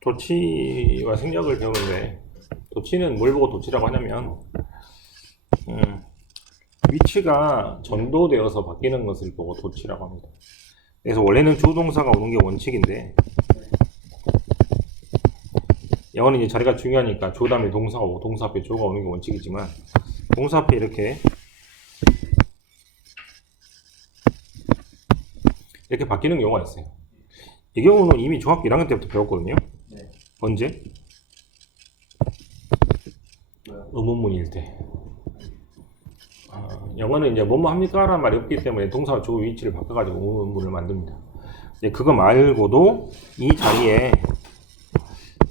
도치와 생략을 배우는데, 도치는 뭘 보고 도치라고 하냐면 위치가 전도되어서 바뀌는 것을 보고 도치라고 합니다. 그래서 원래는 주동사가 오는 게 원칙인데, 영어는 이제 자리가 중요하니까 주 다음에 동사가 오고 동사 앞에 주어가 오는 게 원칙이지만, 동사 앞에 이렇게 바뀌는 경우가 있어요. 이 경우는 이미 중학교 1학년 때부터 배웠거든요. 네. 언제? 의문문일 때. 영어는 이제 뭐뭐 합니까? 라는 말이 없기 때문에 동사와 주어 위치를 바꿔가지고 의문문을 만듭니다. 이제 그거 말고도 이 자리에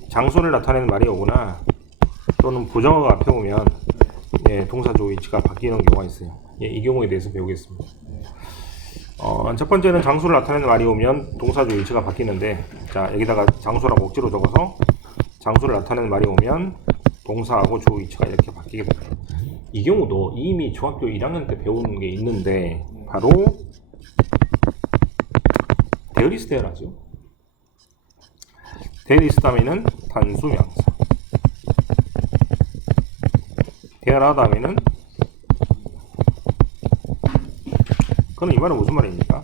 장소를 나타내는 말이 오거나 또는 부정어가 앞에 오면 동사 주어 위치가 바뀌는 경우가 있어요. 이 경우에 대해서 배우겠습니다. 첫 번째는 장소를 나타내는 말이 오면 동사 주어 위치가 바뀌는데, 자, 여기다가 장소라고 억지로 적어서 장소를 나타내는 말이 오면 동사하고 주어 위치가 이렇게 바뀌게 됩니다. 이 경우도 이미 중학교 1학년 때 배운 게 있는데, 바로 데어리스 데어라죠. 데어리스 다음에는 단수 명사, 데어라 다음에는, 그럼 이 말은 무슨 말입니까?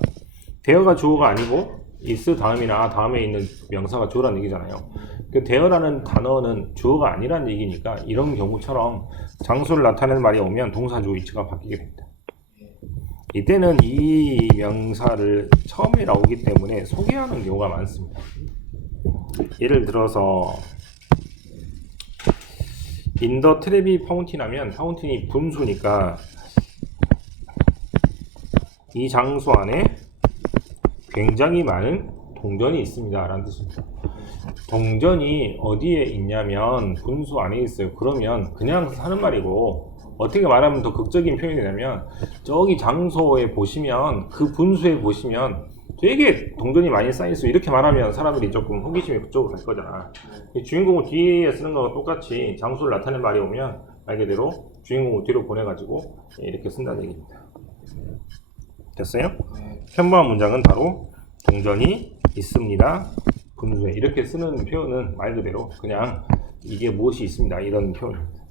데어가 주어가 아니고 is 다음이나 다음에 있는 명사가 주어라는 얘기잖아요. 그 데어라는 단어는 주어가 아니라는 얘기니까 이런 경우처럼 장소를 나타내는 말이 오면 동사 주어 위치가 바뀌게 됩니다. 이때는 이 명사를 처음에 나오기 때문에 소개하는 경우가 많습니다. 예를 들어서 in the trevi fountain 하면 파운틴이 분수니까 이 장소 안에 굉장히 많은 동전이 있습니다 라는 뜻입니다. 동전이 어디에 있냐면 분수 안에 있어요. 그러면 그냥 하는 말이고, 어떻게 말하면 더 극적인 표현이 되냐면, 저기 장소에 보시면, 그 분수에 보시면 되게 동전이 많이 쌓여있어요. 이렇게 말하면 사람들이 조금 호기심이 그쪽으로 갈 거잖아. 주인공을 뒤에 쓰는 거와 똑같이 장소를 나타내는 말이 오면 말 그대로 주인공을 뒤로 보내가지고 이렇게 쓴다는 얘기입니다. 됐어요? 현무한 문장은 바로 동전이 있습니다 분수에, 이렇게 쓰는 표현은 말 그대로 그냥 이게 무엇이 있습니다 이런 표현입니다.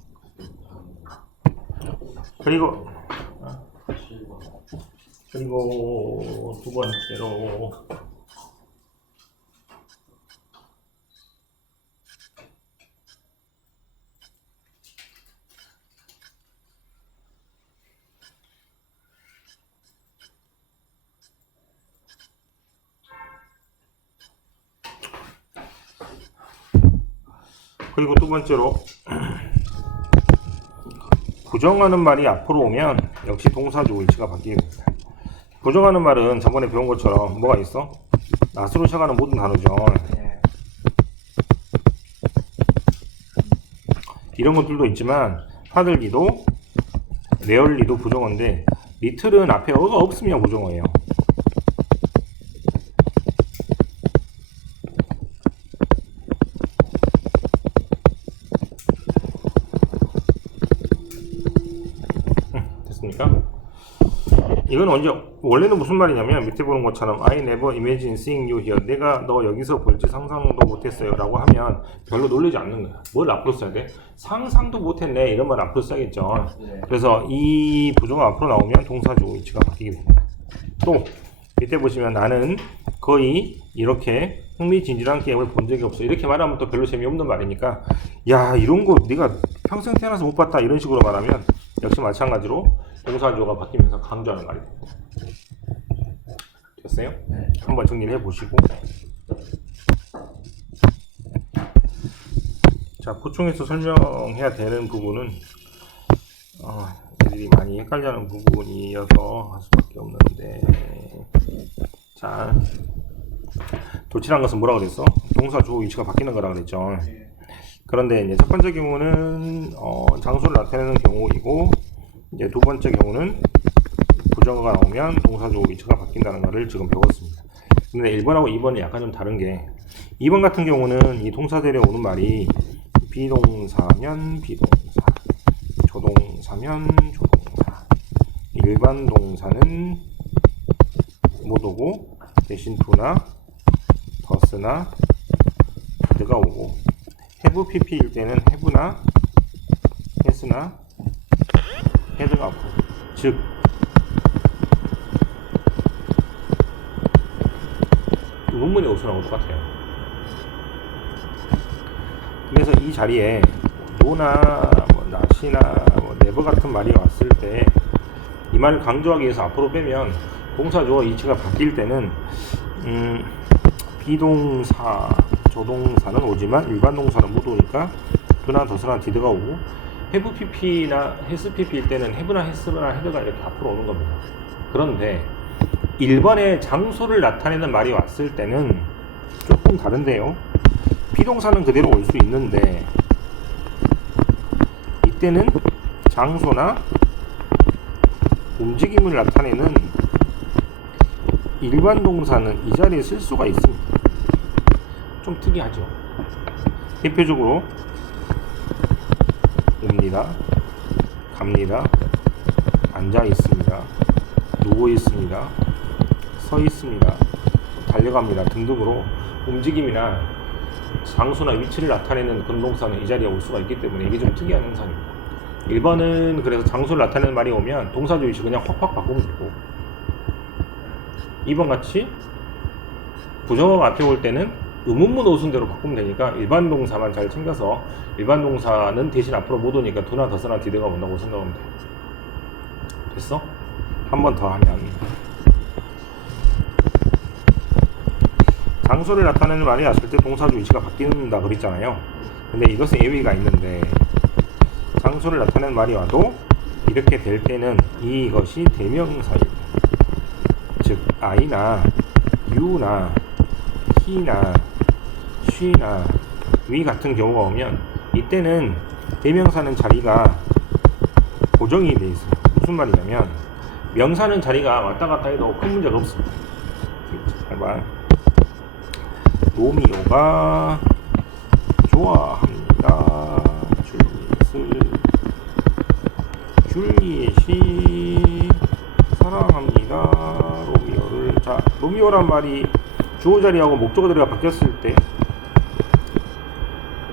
그리고 두 번째로 부정하는 말이 앞으로 오면 역시 동사 주어 위치가 바뀌게 됩니다. 부정하는 말은 저번에 배운 것처럼 뭐가 있어? 낫으로 시작하는 모든 단어죠. 이런 것들도 있지만 하들기도 레얼리도 부정어인데, 리틀은 앞에 어가 없으면 부정어예요. 이건 원래는 무슨 말이냐면, 밑에 보는 것처럼 I never imagine seeing you here, 내가 너 여기서 볼지 상상도 못했어요 라고 하면 별로 놀라지 않는 거야. 뭘 앞으로 써야 돼? 상상도 못했네 이런 말 앞으로 써야겠죠. 그래서 이 부정어 앞으로 나오면 동사 주어 위치가 바뀌게 됩니다. 또 밑에 보시면 나는 거의 이렇게 흥미진진한 게임을 본 적이 없어, 이렇게 말하면 또 별로 재미없는 말이니까, 야 이런 거 네가 평생 태어나서 못 봤다 이런 식으로 말하면 역시 마찬가지로 동사 주어가 바뀌면서 강조하는 말이 됩니다. 됐어요? 네. 한번 정리를 해보시고, 자, 보충해서 설명해야 되는 부분은 애들이 많이 헷갈려하는 부분이어서 할 수밖에 없는데, 자, 도치란 것은 뭐라고 그랬어? 동사 주어 위치가 바뀌는 거라고 그랬죠. 그런데 이제 첫 번째 경우는 장소를 나타내는 경우이고, 이제 두 번째 경우는 부정어가 나오면 동사 주어 위치가 바뀐다는 것을 지금 배웠습니다. 근데 1번하고 2번은 약간 좀 다른 게, 2번 같은 경우는 이 동사들에 오는 말이 비동사면 비동사, 조동사면 조동사, 일반 동사는 못 오고 대신 to나 더스나 did가 오고, have pp일 때는 have나 has나 had가 오고, 즉 의문문의 오수랑 똑같아요. 그래서 이 자리에 no나 뭐 not이나 뭐 never 같은 말이 왔을 때 이 말을 강조하기 위해서 앞으로 빼면 동사 주어 이치가 바뀔 때는 비동사, 조동사는 오지만 일반 동사는 못 오니까 do나 does나 did가 오고, have pp나 has pp일 때는 have나 has나 had가 이렇게 앞으로 오는 겁니다. 그런데 1번에 장소를 나타내는 말이 왔을 때는 조금 다른데요. 비동사는 그대로 올 수 있는데 이때는 장소나 움직임을 나타내는 일반 동사는 이 자리에 쓸 수가 있습니다. 좀 특이하죠. 대표적으로 옵니다, 갑니다, 앉아 있습니다, 누워 있습니다, 서 있습니다, 달려갑니다 등등으로 움직임이나 장소나 위치를 나타내는 그런 동사는 이 자리에 올 수가 있기 때문에 이게 좀 특이한 현상입니다. 1번은 그래서 장소를 나타내는 말이 오면 동사주 위치 그냥 확확 바꾸면 되고, 2번 같이 부정어가 앞에 올 때는 의문문 오순대로 바꾸면 되니까 일반 동사만 잘 챙겨서 일반 동사는 대신 앞으로 못 오니까 do나 does나 did가 온다고 생각하면 돼요. 됐어? 한 번 더 하면 장소를 나타내는 말이 왔을 때 동사주 위치가 바뀐다 그랬잖아요. 근데 이것은 예외가 있는데 장소를 나타내는 말이 와도 이렇게 될 때는 이것이 대명사입니다. 즉 I나 U나 He나 She나 We 같은 경우가 오면 이때는 대명사는 자리가 고정이 돼 있어요. 무슨 말이냐면 명사는 자리가 왔다 갔다 해도 큰 문제가 없습니다. 봐봐. 로미오가 좋아합니다. 줄리엣이 사랑합니다. 로미오를. 자, 로미오란 말이 주어 자리하고 목적어 자리가 바뀌었을 때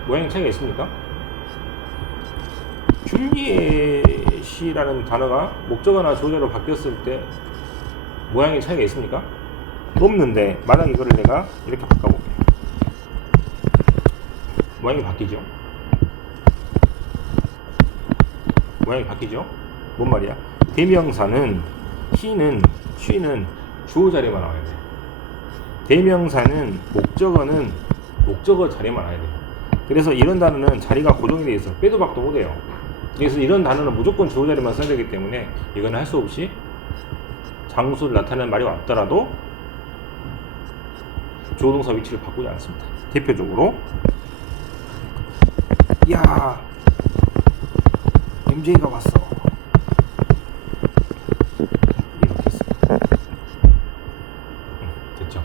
모양이 차이가 있습니까? 줄리엣이라는 단어가 목적어나 주어 자리로 바뀌었을 때 모양의 차이가 있습니까? 없는데 만약 이거를 내가 이렇게 바꿔볼게요. 모양이 바뀌죠? 모양이 바뀌죠? 뭔 말이야? 대명사는 he는 she는 주어 자리에만 나와야 돼. 대명사는 목적어는 목적어 자리에만 나와야 돼. 그래서 이런 단어는 자리가 고정이 되어 있어. 빼도 박도 못해요. 그래서 이런 단어는 무조건 주어 자리만 써야 되기 때문에 이거는 할 수 없이 장소를 나타내는 말이 왔더라도 주어 동사 위치를 바꾸지 않습니다. 대표적으로 야, MJ가 왔어. 이렇게 했습니다. 됐죠?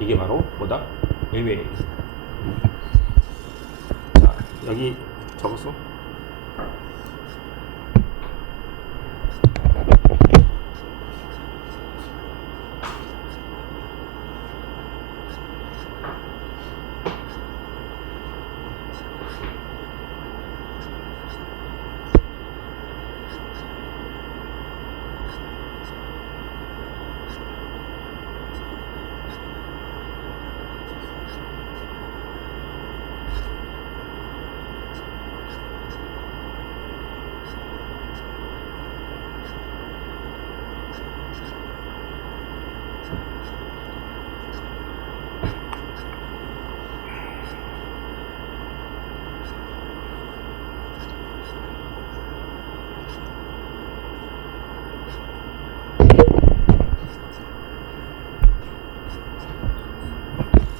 이게 바로 뭐다? 의외. 자, 여기 적었어?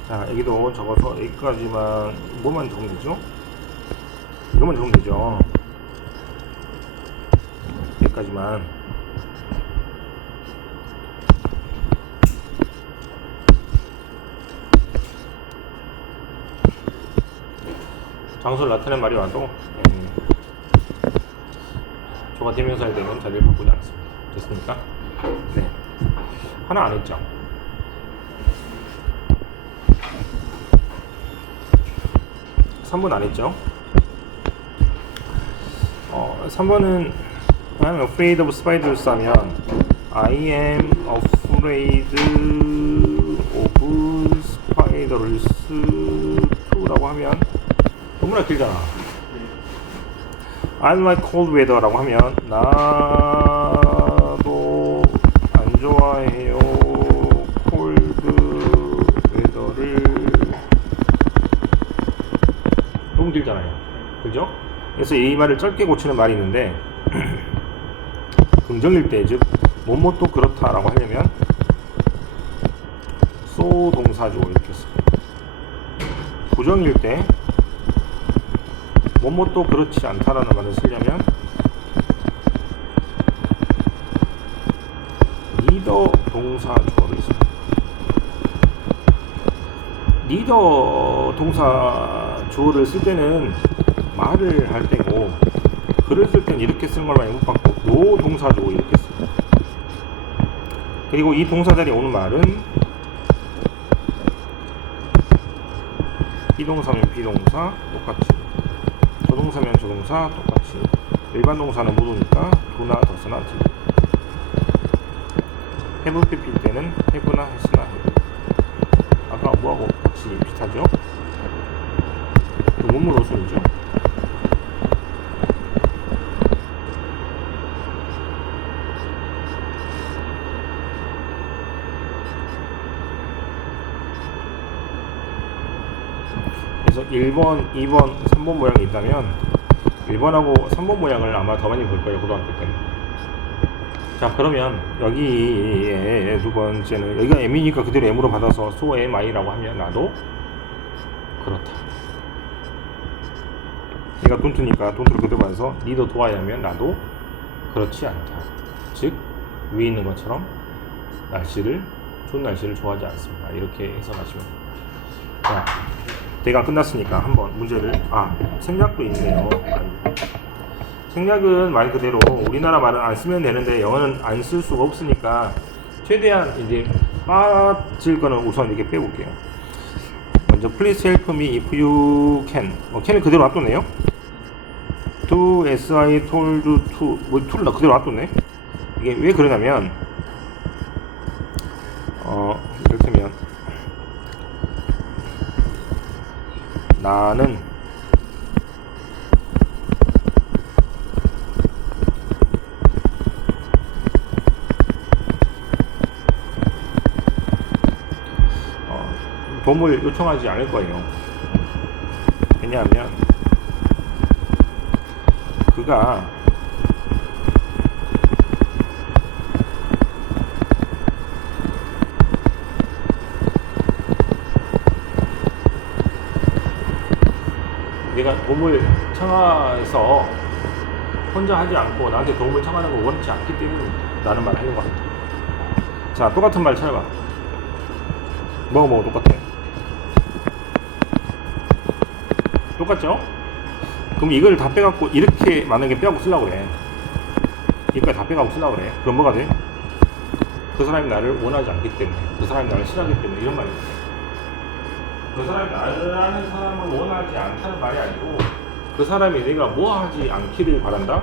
자, 여기도 적어서 여기까지만, 뭐만 적으면 되죠? 이거만 적으면 되죠. 여기까지만. 장소를 나타낸 말이 와도 조가 대명사에 되면 자리를 바꾸지 않습니다. 됐습니까? 네. 하나 안 했죠? 3번 안 했죠? 3번은 I'm afraid of spiders 하면 I am afraid of spiders to라고 하면 너무나 길잖아. I like cold weather라고 하면 나도 안 좋아해요 cold weather를. 너무 길잖아요. 그죠? 그래서 이 말을 짧게 고치는 말이 있는데 긍정일 때, 즉 뭐뭐 또 그렇다라고 하려면 so 동사주어 이렇게 써요. 부정일 때 뭐뭐 또 그렇지 않다라는 말을 쓰려면 neither 동사주어를 써요. neither 동사주어를 쓸 때는 말을 할 때고, 글을 쓸 때는 이렇게 쓰는 걸 많이 못 봤고 no 동사주어 이렇게 써요. 그리고 이 동사 자리에 오는 말은 비동사면 비동사 똑같이, 조동사면 조동사 똑같이, 일반 동사는 못 오니까 do나 does나 do. have pp일 때는 have나 has나 have. 아까 뭐하고 같이 비슷하죠? 원문 오순이죠. 그래서 1번, 2번, 3번 모양이 있다면 1번하고 3번 모양을 아마 더 많이 볼 거예요, 고등학교 때는. 자, 그러면 여기에 두 번째는, 여기가 M이니까 그대로 M으로 받아서 so am I라고 하면 나도 그렇다. 얘가 don't니까 don't를 그대로 받아서 neither do I 하면 나도 그렇지 않다. 즉 위에 있는 것처럼 좋은 날씨를 좋아하지 않습니다. 이렇게 해석하시면 됩니다. 자, 대강 끝났으니까 한번 문제를, 생략도 있네요. 생략은 말 그대로 우리나라 말은 안 쓰면 되는데 영어는 안 쓸 수가 없으니까 최대한 이제 빠질 거는 우선 이렇게 빼볼게요. 먼저 please help me if you can. can은 그대로 놔뒀네요. to as I told you to, to를 그대로 놔뒀네. 이게 왜 그러냐면 이를테면 나는 도움을 요청하지 않을 거예요. 왜냐하면 그가 내가 도움을 청해서 혼자 하지 않고 나한테 도움을 청하는 걸 원치 않기 때문입니다. 라는 말을 하려고 합니다. 자, 똑같은 말 찾아봐. 뭐가 똑같아? 똑같죠? 그럼 이걸 다 빼갖고 이렇게 만약에 빼갖고 쓰려고 그래. 이거까지 다 빼갖고 쓰려고 그래. 그럼 뭐가 돼? 그 사람이 나를 원하지 않기 때문에, 그 사람이 나를 싫어하기 때문에, 이런 말이 있어요. 그 사람이 나라는 사람을 원하지 않다는 말이 아니고 그 사람이 내가 뭐 하지 않기를 바란다?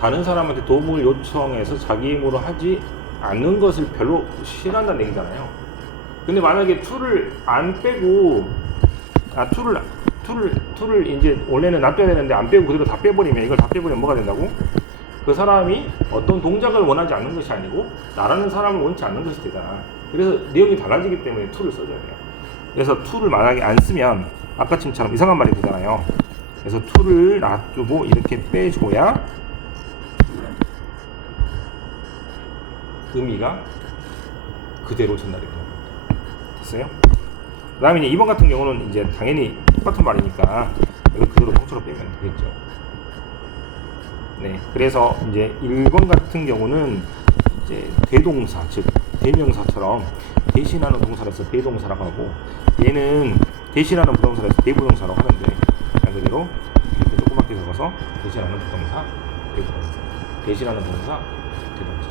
다른 사람한테 도움을 요청해서 자기 힘으로 하지 않는 것을 별로 싫어한다는 얘기잖아요. 근데 만약에 to를 안 빼고 to를 이제 원래는 놔둬야 되는데 안 빼고 그대로 다 빼버리면, 이걸 다 빼버리면 뭐가 된다고? 그 사람이 어떤 동작을 원하지 않는 것이 아니고 나라는 사람을 원치 않는 것이 되잖아. 그래서 내용이 달라지기 때문에 to를 써줘야 돼요. 그래서 to를 만약에 안 쓰면 아까처럼 이상한 말이 되잖아요. 그래서 to를 놔두고 이렇게 빼줘야 의미가 그대로 전달이 됩니다. 됐어요? 그 다음에 이제 2번 같은 경우는 이제 당연히 똑같은 말이니까 이걸 그대로 통째로 빼면 되겠죠. 네, 그래서 이제 1번 같은 경우는 이제 대동사, 즉 대명사처럼 대신하는 동사라서 대동사라고 하고, 얘는 대신하는 부동사라서 대부동사라고 하는데, 말 그대로 이렇게 조그맣게 적어서 대신하는 부동사, 대부동사, 대신하는 동사, 대동사,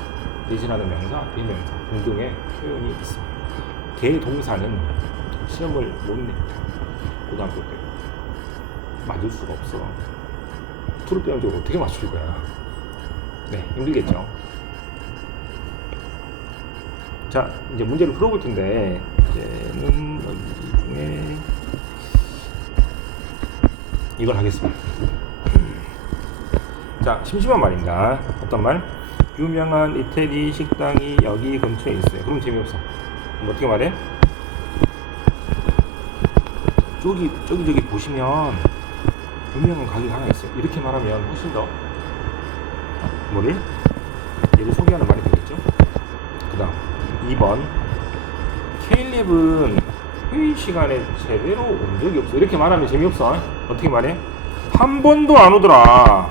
대신하는 명사, 대명사 등등의 표현이 있습니다. 대동사는 시험을 못 냅니다. 고등학교 때. 맞을 수가 없어. 투를 빼면 어떻게 맞출 거야? 네, 힘들겠죠. 자, 이제 문제를 풀어볼 텐데, 이제는 여기 중에 이걸 하겠습니다. 자, 심심한 말입니다. 어떤 말? 유명한 이태리 식당이 여기 근처에 있어요. 그럼 재미없어. 그럼 어떻게 말해? 저기 보시면 유명한 가게가 하나 있어요. 이렇게 말하면 훨씬 더 뭐를? 얘를 소개하는 말이 되겠죠? 그 다음 2번 K11 회의 시간에 제대로 온 적이 없어. 이렇게 말하면 재미없어. 어떻게 말해? 한 번도 안 오더라.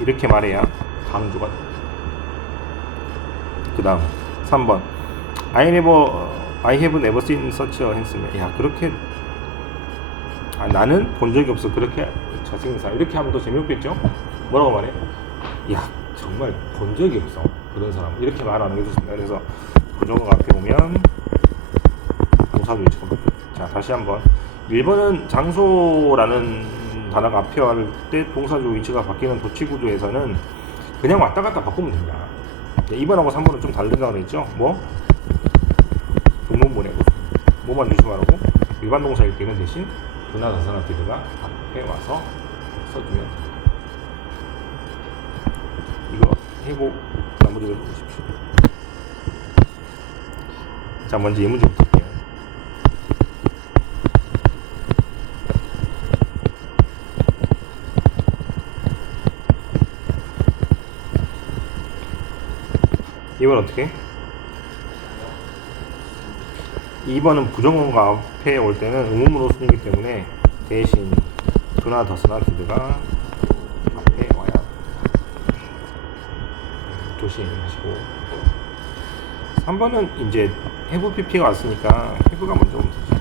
이렇게 말해야 강조가. 그 다음 3번 I have never seen such a handsome man. 야, 그렇게 나는 본 적이 없어. 그렇게 잘생긴 사람. 이렇게 하면 더 재미없겠죠? 뭐라고 말해? 야, 정말 본 적이 없어. 그런 사람. 이렇게 말하는 게 좋습니다. 그래서 부정어 앞에 보면 동사 주의처럼. 자, 다시 한번 1번은 장소라는 단어가 앞에 올 때 동사주 위치가 바뀌는 도치 구조에서는 그냥 왔다 갔다 바꾸면 됩니다. 2번하고 3번은 좀 다르다고 그랬죠? 뭐? 동문보내고 뭐만 조심하라고? 일반 동사일 때는 대신 도나 다사나 피드가 앞에 와서 써주면 됩니다. 이거 해보 나머지를 보십시오. 자, 먼저 이 문제 볼게요. 이번 어떻게? 2번은 부정어가 앞에 올 때는 의문문으로 쓰이기 때문에 대신 do나 does나 did가 앞에 와야 조심하시고. 3번은 이제 have pp가 왔으니까 have가 먼저 오면 되죠.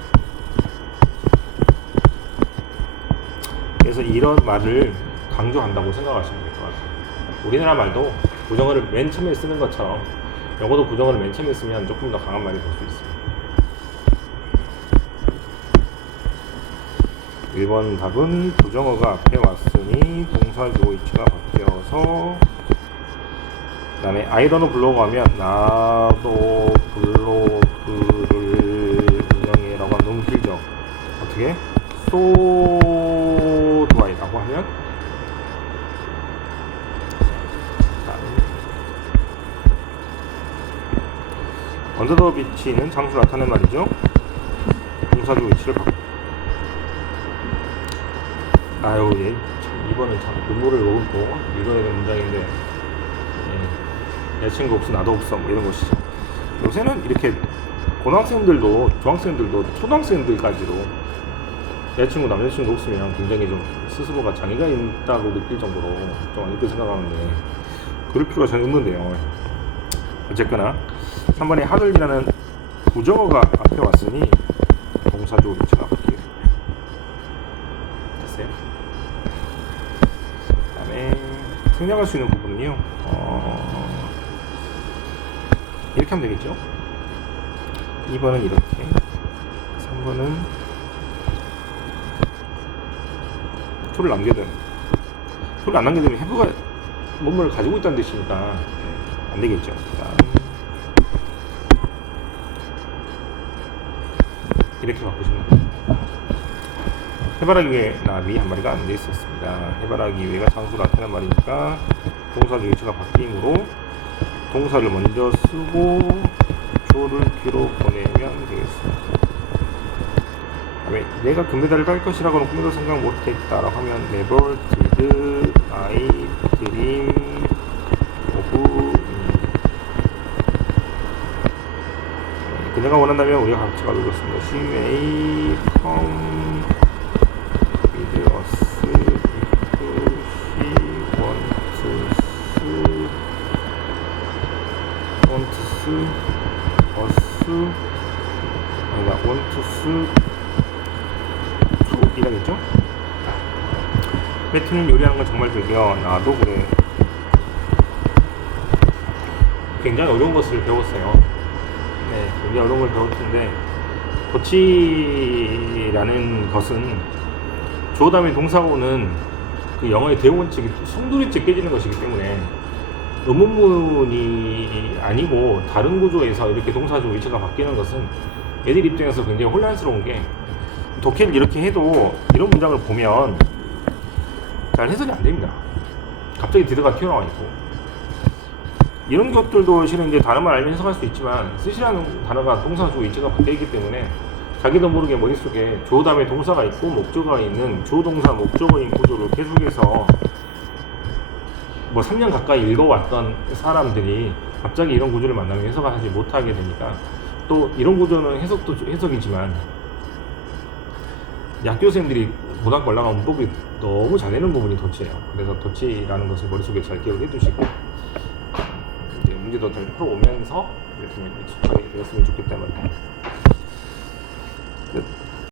그래서 이런 말을 강조한다고 생각하시면 될 것 같아요. 우리나라 말도 부정어를 맨 처음에 쓰는 것처럼 영어도 부정어를 맨 처음에 쓰면 조금 더 강한 말이 될 수 있습니다. 1번 답은 부정어가 앞에 왔으니 동사주어 위치가 바뀌어서 그 다음에 I don't 블로그 하면 나도 블로그를 운영해 라고 하면 너무 길죠. 어떻게? So do I 라고 하면 언더 더 비치는 장소를 나타내는 말이죠. 동사주 위치를 바꿔. 아유, 얘 참 이번은 참 눈물을 머금고 읽어야 되는 문장인데, 내 친구 없어 나도 없어 뭐 이런 것이죠. 요새는 이렇게 고등학생들도 중학생들도 초등학생들까지도 내 친구 남자친구 없으면 굉장히 좀 스스로가 장애가 있다고 느낄 정도로 좀 안 좋게 생각하는데 그럴 필요가 전혀 없는데요. 어쨌거나 3번에 하늘이라는 부정어가 앞에 왔으니 동사주 위치가 바뀌게 됐어요. 그 다음에 생략할 수 있는 부분은요, 이렇게 하면 되겠죠. 2번은 이렇게, 3번은 토를 남겨두면, 토를 안 남겨두면 have가 뭔가를 가지고 있다는 뜻이니까 안 되겠죠. 이렇게 바꾸시면 돼요. 해바라기 위에 나비 한 마리가 앉아 있었습니다. 해바라기 위에가 장소를 나타내는 말이니까 동사주 위치가 바뀌므로 동사를 먼저 쓰고 주어를 뒤로 보내면 되겠습니다. 내가 금메달을 딸 것이라고는 꿈에도 생각 못했다라고 하면 never did I dream of. 그녀가 원한다면 우리가 같이 가보겠습니다. She may come with us if she wants to 이라겠죠? 배트는 요리하는 걸 정말 즐겨. 나도 그래. 굉장히 어려운 것을 배웠어요. 네, 굉장히 어려운 걸 배웠는데 도치라는 것은 주어 다음에 동사가 오는 그 영어의 대원칙이 송두리째 깨지는 것이기 때문에 의문문이 아니고 다른 구조에서 이렇게 동사적 위치가 바뀌는 것은 애들 입장에서 굉장히 혼란스러운 게 독해를 이렇게 해도 이런 문장을 보면 잘 해석이 안 됩니다. 갑자기 디드가 튀어나와 있고 이런 것들도 실은 이제 단어만 알면 해석할 수 있지만 쓰시라는 단어가 동사적 위치가 바뀌기 때문에 자기도 모르게 머릿속에 주어 다음에 동사가 있고 목적어가 있는 주어 동사 목적어인 구조를 계속해서 뭐 3년 가까이 읽어왔던 사람들이 갑자기 이런 구조를 만나면 해석을 하지 못하게 되니까 또 이런 구조는 해석도 해석이지만 학교 선생님들이 고등학교 올라가면 문법이 너무 잘 내는 부분이 덧치예요. 그래서 덧치라는 것을 머릿속에 잘 기억해 두시고 이제 문제도 잘 풀어오면서 이렇게 익숙하게 되었으면 좋겠다는 끝.